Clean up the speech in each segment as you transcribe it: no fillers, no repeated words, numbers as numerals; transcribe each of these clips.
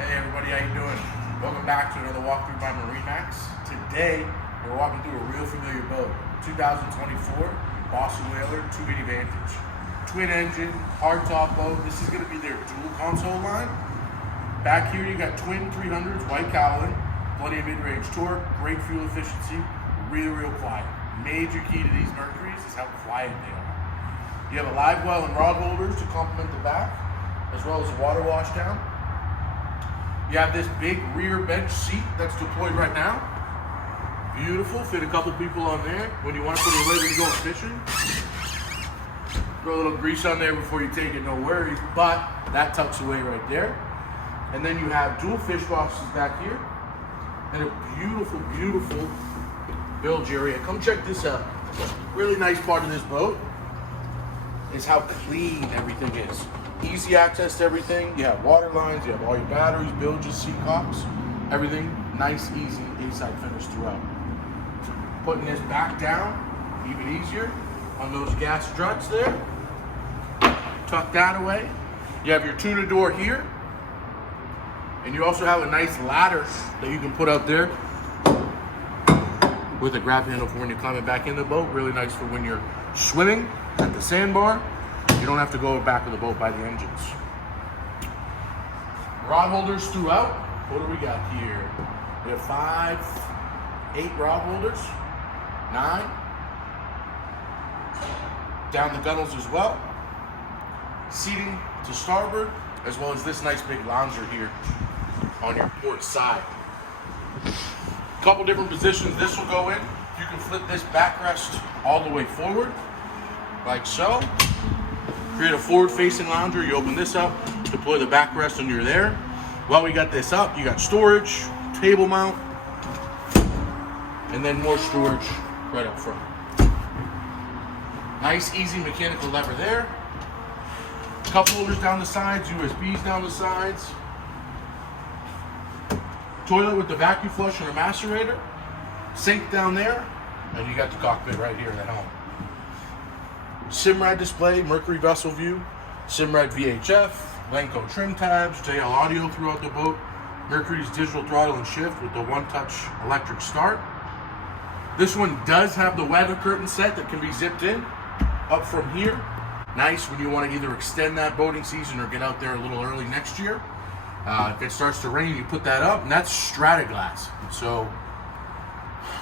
Hey everybody, how you doing? Welcome back to another walkthrough by MarineMax. Today, we're walking through a real familiar boat. 2024 Boston Whaler 280 Vantage. Twin engine, hardtop boat. This is going to be their dual console line. Back here you got twin 300s, white cowling, plenty of mid-range torque, great fuel efficiency, real quiet. Major key to these Mercuries is how quiet they are. You have a live well and rod holders to complement the back, as well as a water wash down. You have this big rear bench seat that's deployed right now. Beautiful, fit a couple people on there. When you want to put it away when you go fishing, throw a little grease on there before you take it, no worries. But that tucks away right there. And then you have dual fish boxes back here. And a beautiful bilge area. Come check this out. Really nice part of this boat is how clean everything is. Easy access to everything. You have water lines, you have all your batteries, bilges, seat cocks, everything nice, easy, inside finish throughout. Putting this back down, even easier on those gas struts there. Tuck that away. You have your tuna door here. And you also have a nice ladder that you can put out there with a grab handle for when you're climbing back in the boat. Really nice for when you're swimming at the sandbar. You don't have to go back of the boat by the engines. Rod holders throughout. What do we got here? We have 8 rod holders, 9. Down the gunnels as well. Seating to starboard, as well as this nice big lounger here on your port side. Couple different positions this will go in. You can flip this backrest all the way forward, like so. Create a forward-facing lounger. You open this up, deploy the backrest when you're there. While we got this up, you got storage, table mount, and then more storage right up front. Nice, easy mechanical lever there. Cup holders down the sides, USBs down the sides. Toilet with the vacuum flush and a macerator. Sink down there, and you got the cockpit right here in the helm. Simrad display, Mercury vessel view, Simrad VHF, Lenco trim tabs, JL audio throughout the boat, Mercury's digital throttle and shift with the one-touch electric start. This one does have the weather curtain set that can be zipped in up from here. Nice when you want to either extend that boating season or get out there a little early next year. If it starts to rain, you put that up, and that's Strataglass. So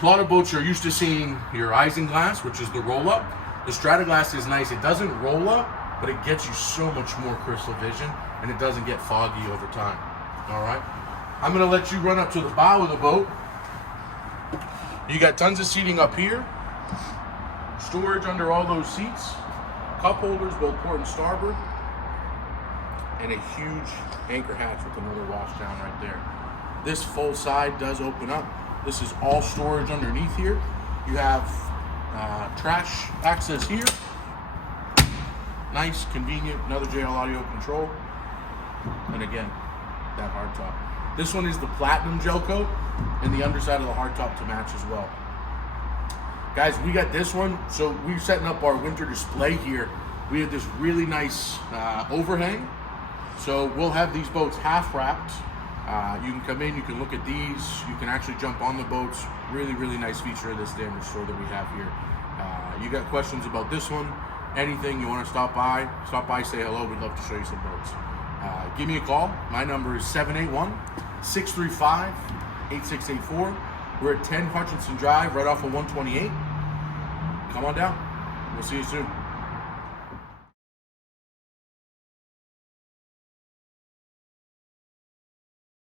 a lot of boats are used to seeing your isinglass, which is the roll-up. The Strataglass is nice. It doesn't roll up, but it gets you so much more crystal vision, and it doesn't get foggy over time. All right? I'm going to let you run up to the bow of the boat. You got tons of seating up here. Storage under all those seats. Cup holders, both port and starboard. And a huge anchor hatch with another wash down right there. This full side does open up. This is all storage underneath here. You have trash access here. Nice, convenient, another JL audio control. And again, that hardtop. This one is the platinum gel coat and the underside of the hardtop to match as well. Guys, we got this one. So we're setting up our winter display here. We have this really nice overhang. So we'll have these boats half wrapped. You can come in, you can look at these. You can actually jump on the boats. Really nice feature of this Danvers store that we have here. You got questions about this one, anything you want to stop by, say hello. We'd love to show you some boats. Give me a call. My number is 781-635-8684. We're at 10 Hutchinson Drive, right off of 128. Come on down. We'll see you soon.